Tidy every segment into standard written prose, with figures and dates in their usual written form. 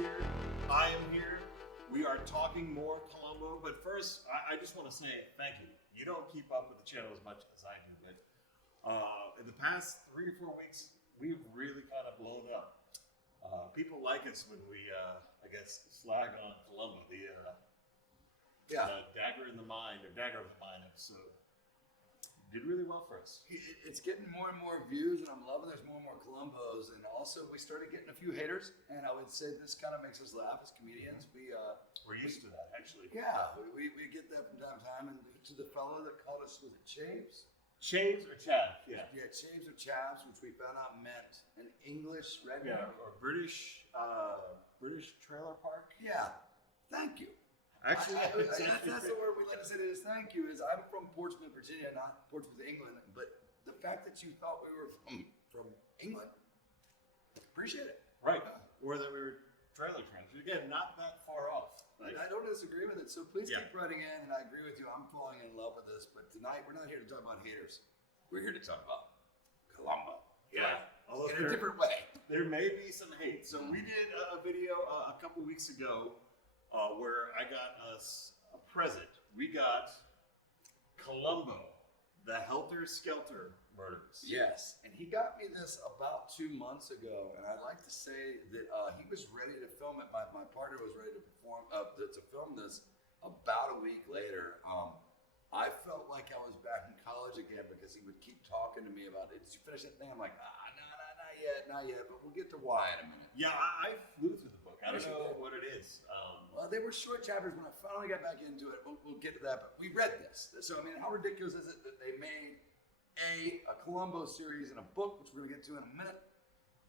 here. I am here. We are talking more Columbo, but first, I just want to say thank you. You don't keep up with the channel as much as I do, but in the past 3 or 4 weeks, we've really kind of blown up. People like us when we, I guess, slag on Columbo, the Dagger in the Mind, or Dagger of the Mind episode. Did really well for us. It's getting more and more views, and I'm loving there's more and more Columbos. And also, we started getting a few haters, and I would say this kind of makes us laugh as comedians. We're used to that, actually. Yeah, we get that from time to time. And to the fellow that called us, was it Chaves? Chaves or Chav? Yeah. Yeah, Chaves or Chavs, which we found out meant an English redneck. Yeah, or British trailer park. Yeah, thank you. Actually, that's the word we like to say to this. Thank you. Is I'm from Portsmouth, Virginia, not Portsmouth, England. But the fact that you thought we were from England, appreciate it. Right. Or that we were trailer trainers. Again, not that far off. Like, I don't disagree with it. So please keep writing in, and I agree with you. I'm falling in love with this. But tonight, we're not here to talk about haters. We're here to talk about Columbo. Yeah. In a different way. There may be some hate. So we did a video a couple weeks ago where I got us a present. We got Columbo, the Helter Skelter Murders. Yes, and he got me this about 2 months ago, and I'd like to say that he was ready to film it. My partner was ready to film this about a week later. I felt like I was back in college again because he would keep talking to me about it. Did you finish that thing? I'm like, not yet, but we'll get to why in a minute. Yeah, I flew through the book. I don't know what it is. Well, they were short chapters. When I finally got back into it, we'll get to that. But we read this. So, I mean, how ridiculous is it that they made a Columbo series in a book, which we're going to get to in a minute,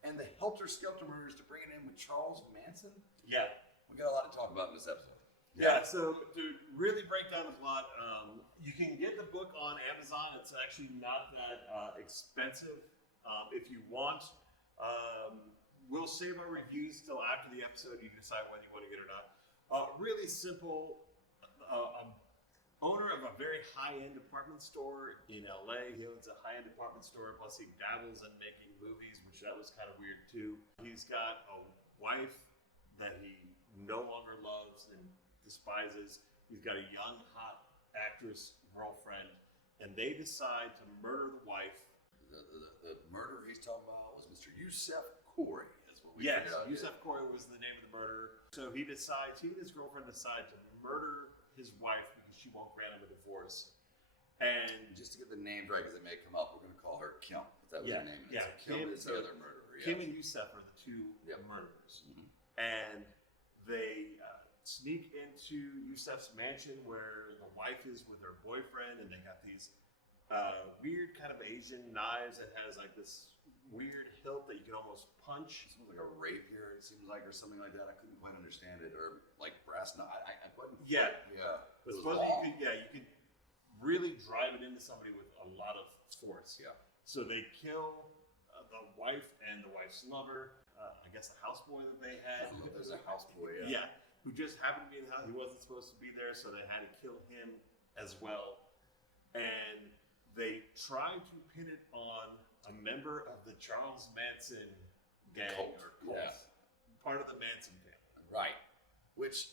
and the Helter Skelter Murders to bring it in with Charles Manson? Yeah. We got a lot to talk about in this episode. Yeah, so to really break down the plot, you can get the book on Amazon. It's actually not that expensive. If you want, we'll save our reviews till after the episode. You can decide whether you want to get it or not. Really simple. Owner of a very high-end department store in LA. He owns a high-end department store, plus he dabbles in making movies, which that was kind of weird too. He's got a wife that he no longer loves and despises. He's got a young, hot actress girlfriend, and they decide to murder the wife. The murderer he's talking about was Mr. Yusef Corey. Is what we figured out. Yusef Corey was the name of the murderer. So he and his girlfriend decide to murder his wife because she won't grant him a divorce. And just to get the names right, because it may come up, we're going to call her Kim. If that was her name. Yeah, so Kim is the other murderer. Kim and Yusef are the two murderers. Mm-hmm. And they sneak into Yusef's mansion where the wife is with her boyfriend, and they got these weird kind of Asian knives that has like this weird hilt that you can almost punch. It seems like a rapier, it seems like, or something like that. I couldn't quite understand it. Or like brass knife. I couldn't. Yeah. But supposedly you could really drive it into somebody with a lot of force. Yeah. So they kill the wife and the wife's lover. I guess the houseboy that they had. There's a houseboy. Yeah. Who just happened to be in the house. He wasn't supposed to be there, so they had to kill him as well. And they tried to pin it on a member of the Charles Manson gang or cult, part of the Manson family. Right. Which,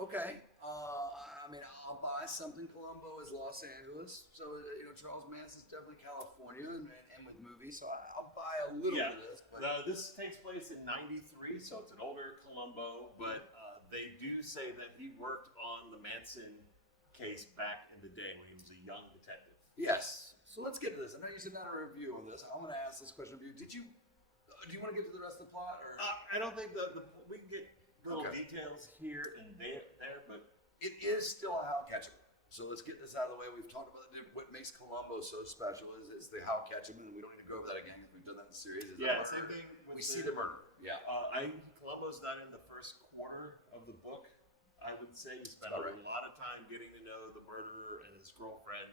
okay, I mean, I'll buy something. Columbo is Los Angeles, so Charles Manson's definitely California, and with movies, so I'll buy a little bit of this. But this takes place in '93, so it's an older Columbo, but they do say that he worked on the Manson case back in the day when he was a young detective. Yes. So let's get to this. I know you said not a review on this. I'm going to ask this question of you. Do you want to get to the rest of the plot? Or I don't think we can get little details here and there, but it is still a How Catch 'Em. So let's get this out of the way. We've talked about it. What makes Columbo so special is the How Catch 'Em, and we don't need to go over that again because we've done that in the series. Same thing. We see the murder. Yeah. I think Columbo's not in the first quarter of the book. I would say he spent a lot of time getting to know the murderer and his girlfriend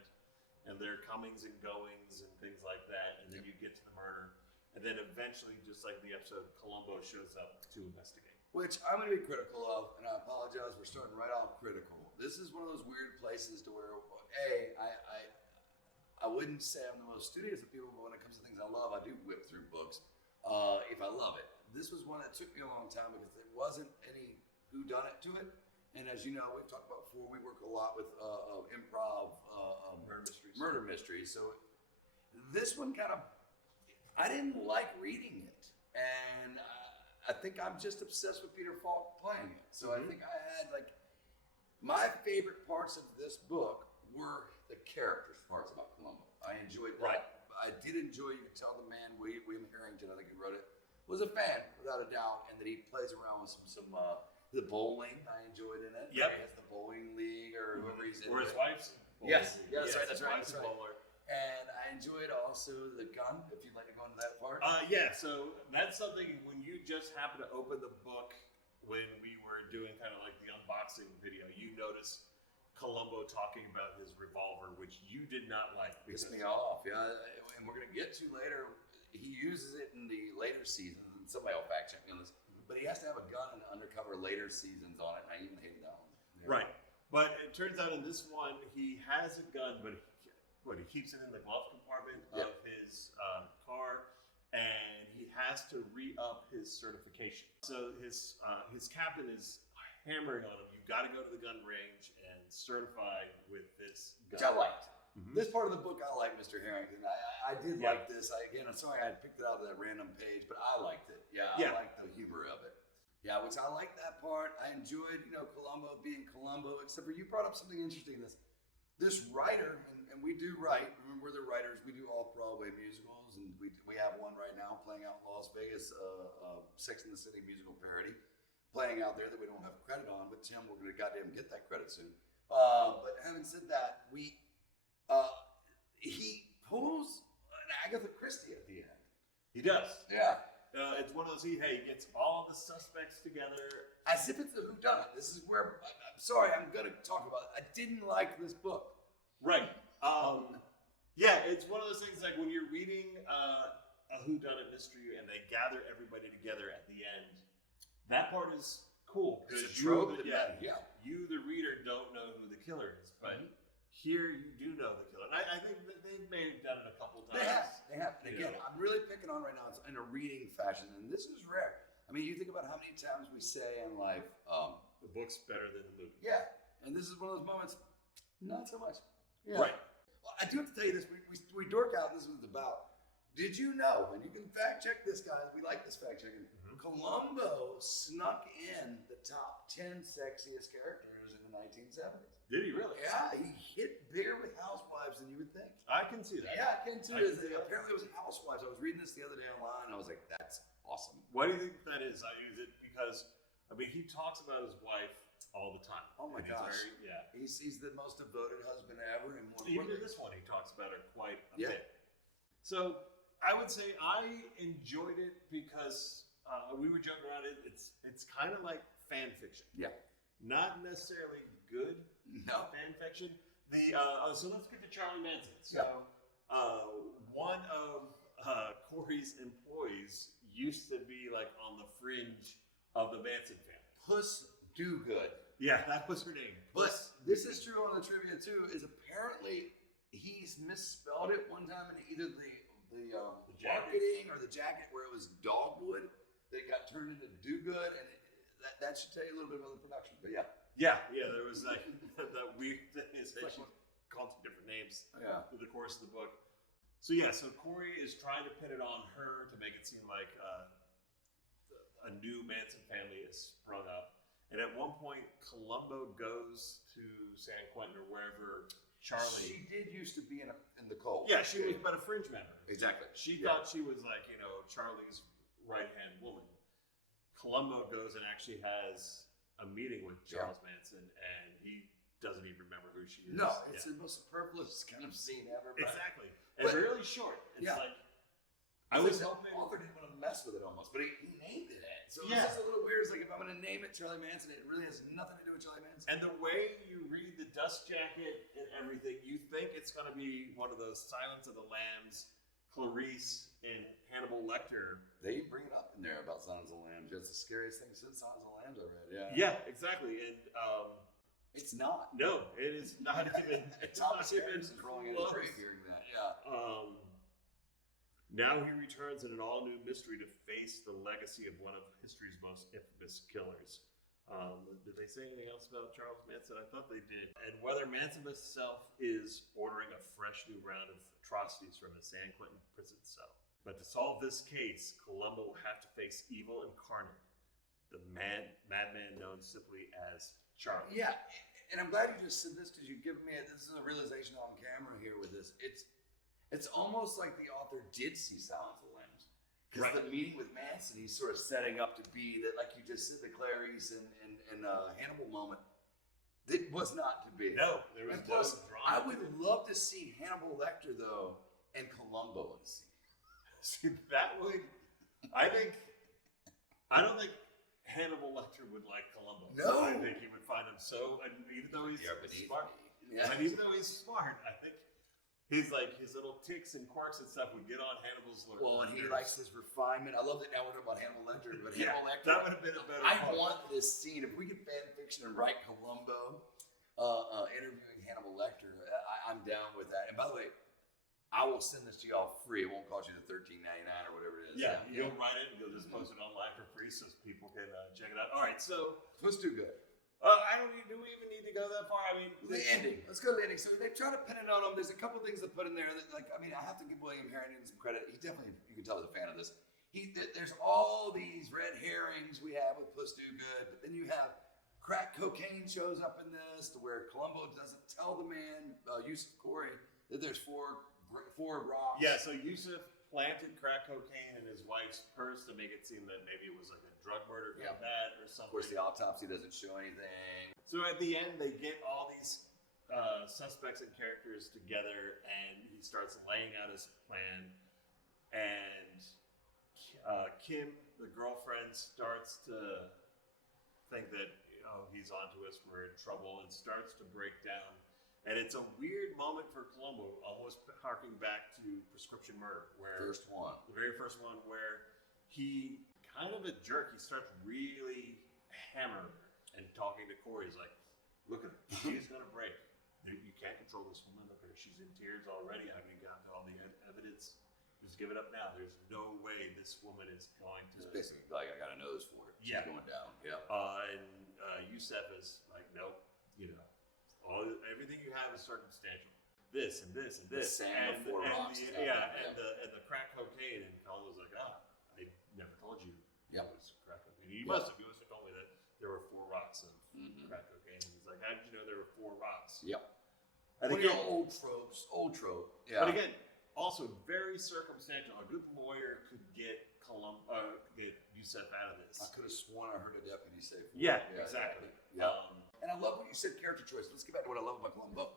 and their comings and goings and things like that, and then you get to the murder. And then eventually, just like the episode, Columbo shows up to investigate. Which I'm going to be critical of, and I apologize, we're starting right off critical. This is one of those weird places to where, I wouldn't say I'm the most studious of people, but when it comes to things I love, I do whip through books if I love it. this was one that took me a long time because there wasn't any whodunit to it. And as you know, we've talked about before, we work a lot with improv murder mysteries. So this one kind of, I didn't like reading it. And I think I'm just obsessed with Peter Falk playing it. So I think I had like, my favorite parts of this book were the characters parts about Columbo. I enjoyed that. Right. I did enjoy, you could tell the man, William Harrington, I think who wrote it, was a fan, without a doubt, and that he plays around with some the bowling, I enjoyed in it. Yep. He has the bowling league or whoever he's in. Or his it. wife's. Yes, Yes, that's right. His wife's a bowler. And I enjoyed also the gun, if you'd like to go into that part. Yeah, so that's something when you just happen to open the book when we were doing kind of like the unboxing video, you notice Columbo talking about his revolver, which you did not like. Pissed me off, yeah. And we're going to get to later, he uses it in the later seasons, and somebody will fact check me on this, but he has to have a gun in undercover later seasons on it, and I even hated that one. Yeah. Right. But it turns out in this one, he has a gun, but he keeps it in the glove compartment of his car, and he has to re-up his certification. So his captain is hammering on him. You've got to go to the gun range and certify with this gun. Which I liked. This part of the book, I like Mr. Harrington. I did like this. I'm sorry I picked it out of that random page, but I liked it. I liked the humor of it. Yeah, which I like that part. I enjoyed, Columbo being Columbo, except for you brought up something interesting. This writer, and we do write, remember we're the writers, we do off-Broadway musicals, and we have one right now playing out in Las Vegas, Sex and the City musical parody, playing out there that we don't have credit on, but Tim, we're going to goddamn get that credit soon. But having said that, he pulls an Agatha Christie at the end. He does. Yeah. It's one of those, he gets all the suspects together. As if it's a whodunit. This is where, I'm sorry, I'm going to talk about it. I didn't like this book. Right. Yeah, it's one of those things like when you're reading a whodunit mystery and they gather everybody together at the end, that part is cool. It's a trope. You, the reader, don't know who the killer is, but here you do know the killer. And I think that they've done it a couple times. They have. And again, I'm really picking on right now. It's in a reading fashion, and this is rare. I mean, you think about how many times we say in life, the book's better than the movie. Yeah, and this is one of those moments, not so much. Yeah. Right. Well, I do have to tell you this. We dork out. This was about. Did you know? And you can fact check this, guys. We like this fact checking. Columbo snuck in the top 10 sexiest characters in the 1970s. Did he really? Yeah, he hit bigger with Housewives than you would think. I can see that. Yeah, I can too. Apparently it was Housewives. I was reading this the other day online, and I was like, that's awesome. Why do you think that is? Is it because, he talks about his wife all the time. Oh my gosh. He's the most devoted husband ever. And even in this one, he talks about her quite a bit. So I would say I enjoyed it because we were joking around it. It's kind of like fan fiction. Yeah. Not necessarily good fan fiction. So let's get to Charlie Manson. So one of Corey's employees used to be like on the fringe of the Manson family. Puss Do Good. Yeah, that was her name. But this is true on the trivia too, is apparently he's misspelled it one time in either the marketing or the jacket where it was dogwood that got turned into Do Good, and that should tell you a little bit about the production. But yeah, there was like that weird thing is that she called two different names through the course of the book. So Corey is trying to pin it on her to make it seem like a new Manson family is sprung up. And at one point, Columbo goes to San Quentin or wherever Charlie. She did used to be in the cult. Yeah, she was but a fringe member. Exactly. She thought she was like Charlie's right-hand woman. Columbo goes and actually has a meeting with Charles Manson, and he doesn't even remember who she is. No, it's the most superfluous kind of scene ever. Exactly. And really short. It's like, I was hoping. The author didn't want to mess with it almost, but he named it. So it's just a little weird. It's like, if I'm going to name it Charlie Manson, it really has nothing to do with Charlie Manson. And the way you read the dust jacket and everything, you think it's going to be one of those Silence of the Lambs, Clarice and Hannibal Lecter. They bring it up in there about Silence of the Lambs. That's the scariest thing since Silence of the Lambs I read. Yeah, exactly. And it's not. No, it is not even. Thomas Harris is rolling in his grave hearing that. Yeah. Now he returns in an all-new mystery to face the legacy of one of history's most infamous killers. Did they say anything else about Charles Manson? I thought they did. And whether Manson himself is ordering a fresh new round of atrocities from his San Quentin prison cell. But to solve this case, Columbo will have to face evil incarnate, the madman known simply as Charlie. Yeah, and I'm glad you just said this because you've given me this is a realization on camera here with this. It's almost like the author did see Silence of the Lambs. Because the meeting with Manson, he's sort of setting up to be that, like you just said, the Clarice and Hannibal moment. It was not to be. No, there was no drama. I would love to see Hannibal Lecter, though, and Columbo in the scene. See, that would, I don't think Hannibal Lecter would like Columbo. No. I think he would find him so, and even though he's smart, Yeah. and even though he's smart, I think he's like, his little ticks and quirks and stuff would get on Hannibal's nerves. Well, and he likes his refinement. I love that now we're talking about Hannibal Lecter, but Yeah, Hannibal Lecter. that would have been a better I part. want this scene. If we could fan fiction and write Columbo interviewing Hannibal Lecter, I'm down with that. And by the way, I will send this to y'all free. It won't cost you the $13.99 or whatever it is. Yeah, you'll write it and you'll just post it online for free so people can check it out. All right, so Let's do good. do we even need to go that far? I mean, The ending. Let's go to the ending. So they try to pin it on him. There's a couple things they put in there that, like, I mean, I have to give William Harrington some credit. He definitely, you can tell, is a fan of this. There's all these red herrings we have with Puss Do Good, but then you have crack cocaine shows up in this to where Columbo doesn't tell the man, Yusuf Corey, that there's four rocks. yeah, so Yusuf planted crack cocaine in his wife's purse to make it seem that maybe it was like a drug murder from that or Of something. course, the autopsy doesn't show anything. So at the end, they get all these suspects and characters together, and he starts laying out his plan. And Kim, the girlfriend, starts to think that he's onto us, we're in trouble, and starts to break down. And it's a weird moment for Columbo, almost harking back to Prescription Murder, where the very first one, where he kind of a jerk. He starts really hammering her and talking to Corey. He's like, "Look at her, she's gonna break. You can't control this woman. Look at her, she's in tears already. I mean, got all the evidence. Just give it up now. There's no way this woman is going to." It's basically like, I got a nose for it. She's going down. Yeah. And Yusef is like, "Nope. Everything you have is circumstantial. This and this and this, and the the crack cocaine." And Columbo's like, I never told you it was crack cocaine. You must have told me that there were 4 rocks of crack cocaine. And he's like, how did you know there were 4 rocks? Yep. And again, old trope. Yeah. But again, also very circumstantial. A good lawyer could get Yusef out of this. I could have sworn I heard a deputy say. Yeah, exactly. Yeah. And I love what you said, character choice. Let's get back to what I love about Columbo.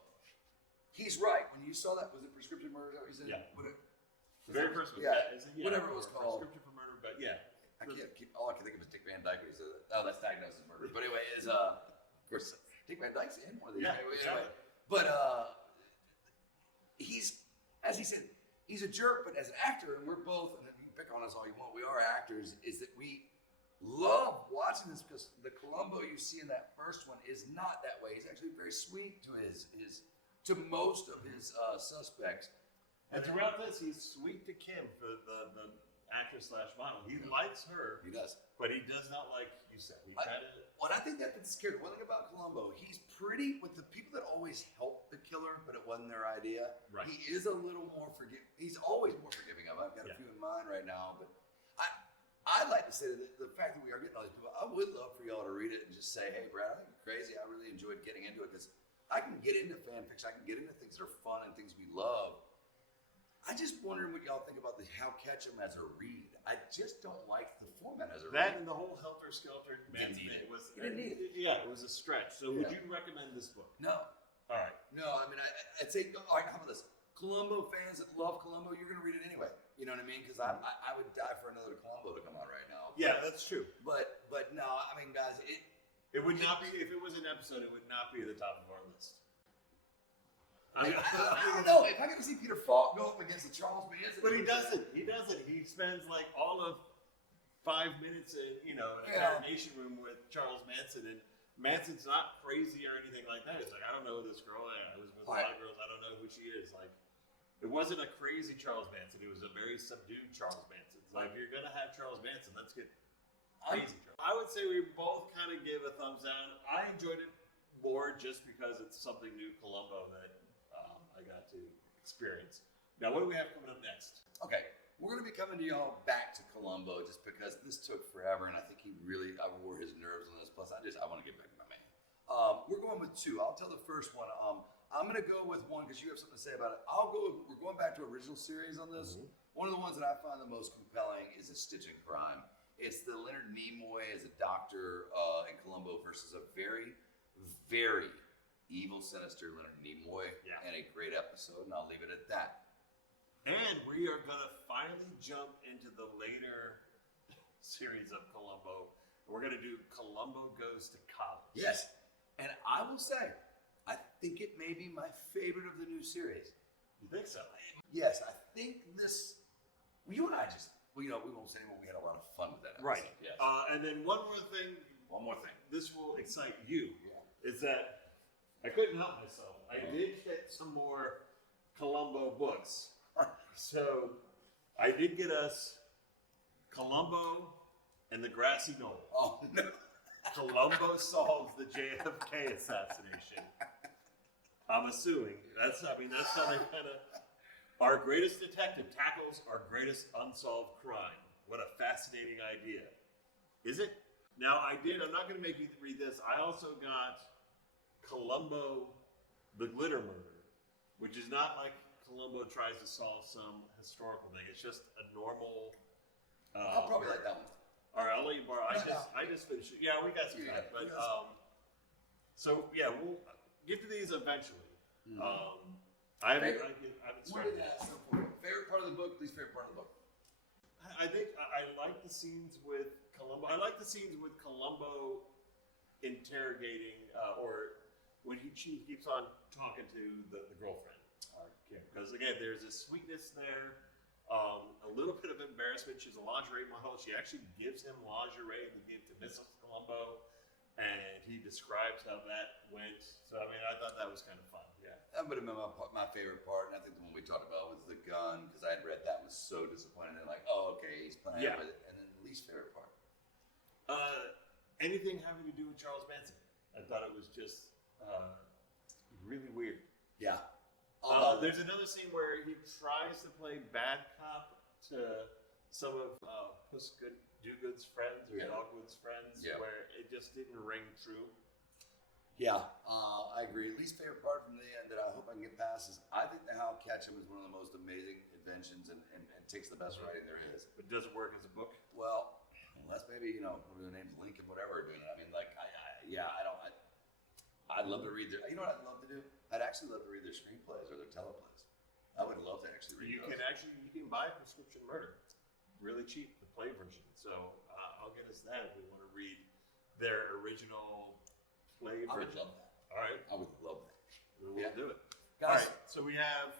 He's right. When you saw that, was it Prescription Murder? Is that what you said? Yeah. The very first one. Yeah. Whatever it was called. Prescription for Murder, but yeah. All I can think of is Dick Van Dyke when he said that. Oh, that's Diagnosis Murder. But anyway, of course, Dick Van Dyke's in one of these. Anyway. But he's, as he said, he's a jerk, but as an actor, and we're both, and you can pick on us all you want, we are actors, is that we love watching this because the Columbo you see in that first one is not that way. He's actually very sweet to to most of his suspects. And throughout this, he's sweet to Kim, the actress/model. He likes her. He does. But he does not like Yusef. Well, I think that fits the character. One thing about Columbo, he's pretty with the people that always help the killer, but it wasn't their idea. Right. He is a little more forgiving. He's always more forgiving of. I've got a few in mind right now, but I'd like to say that the fact that we are getting all these people, I would love for y'all to read it and just say, hey, Brad, I think you're crazy. I really enjoyed getting into it because I can get into fan fiction. I can get into things that are fun and things we love. I just wondering what y'all think about how catch 'em as a read. I just don't like the format as a read. That and the whole Helter Skelter Manson thing was. You didn't need it. Yeah, it was a stretch. So would you recommend this book? No. All right. No, I mean, I'd say, all right, how about this? Columbo fans that love Columbo, you're going to read it anyway. You know what I mean? Because I would die for another Columbo to come out right now. Yeah, that's true. But no, I mean, guys, it would not be, if it was an episode, it would not be at the top of our list. I don't know. If I get to see Peter Falk go up against the Charles Manson. But he doesn't. He spends like all of 5 minutes in, an interrogation room with Charles Manson, and Manson's not crazy or anything like that. It's like, I don't know this girl. I was with a lot of girls. I don't know who she is. Like, It wasn't a crazy Charles Manson. It was a very subdued Charles Manson. So if you're gonna have Charles Manson, let's get crazy. I would say we both kind of gave a thumbs down. I enjoyed it more just because it's something new, Columbo, that I got to experience. Now, what do we have coming up next? Okay, we're going to be coming to y'all back to Columbo just because this took forever, and I think I wore his nerves on this. Plus, I want to get back to my man. We're going with two. I'll tell the first one. I'm going to go with one because you have something to say about it. We're going back to original series on this. One of the ones that I find the most compelling is A Stitch in Crime. It's the Leonard Nimoy as a doctor in Columbo versus a very, very evil, sinister Leonard Nimoy, and a great episode, and I'll leave it at that. And we are going to finally jump into the later series of Columbo. We're going to do Columbo Goes to College. Yes, and I will say, I think it may be my favorite of the new series. You think so? Yes, I think this. Well, you and I just, we won't say anymore. We had a lot of fun with that episode. Right. Yes. And then one more thing. This will excite you. Yeah. Is that I couldn't help myself. I did get some more Columbo books. So I did get us Columbo and the Grassy Knoll. Oh no. Columbo solves the JFK assassination. I'm assuming that's how they kind of. Our greatest detective tackles our greatest unsolved crime. What a fascinating idea. Is it? Now I'm not going to make you read this. I also got Columbo, the Glitter Murder, which is not like Columbo tries to solve some historical thing. It's just a normal. I'll probably like that one. All right, I'll let you borrow. I just finished it. Yeah, we got some time, but so yeah, we'll get to these eventually. I haven't started that. Favorite part of the book, least favorite part of the book. I think I like the scenes with Columbo. I like the scenes with Columbo interrogating, or when he keeps on talking to the girlfriend. Because again, there's a sweetness there, a little bit of embarrassment. She's a lingerie model. She actually gives him lingerie to give to Mrs. Columbo, and he describes how that went. So I mean, I thought that was kind of fun. Yeah, that would have been my favorite part, and I think the one we talked about was the gun, because I had read that was so disappointing. And like, oh, okay, he's playing with it. And then the least favorite part. Anything having to do with Charles Manson. I thought it was just really weird. Yeah. There's another scene where he tries to play bad cop to some of Puss Do-Good's friends or Dogwood's friends, where it just didn't ring true. Yeah, I agree. Least favorite part from the end that I hope I can get past is I think the How Ketchum is one of the most amazing inventions and takes the best writing there is. But does it work as a book? Well, unless maybe, whatever the name's Lincoln, whatever, are doing it. I mean, like, I'd love to read their, you know what I'd love to do? I'd actually love to read their screenplays or their teleplays. I would love to actually read those. You can buy Prescription Murder. Really cheap, the play version. So I'll get us that if we want to read their original play version. I would love that. All right. I would love that. We'll do it. Guys. All right, so we have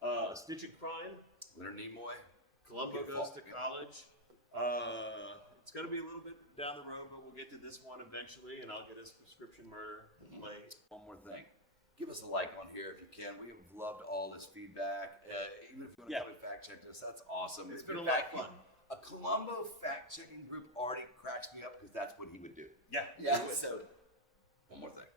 A Stitch in Crime. Leonard Nimoy. Columbo Goes to College. It's going to be a little bit down the road, but we'll get to this one eventually, and I'll get us Prescription Murder play. One more thing. Give us a like on here if you can. We have loved all this feedback. Even if you want to come and fact check us, that's awesome. It's been a lot of fun. A Columbo fact checking group already cracks me up because that's what he would do. Yeah. So, one more thing.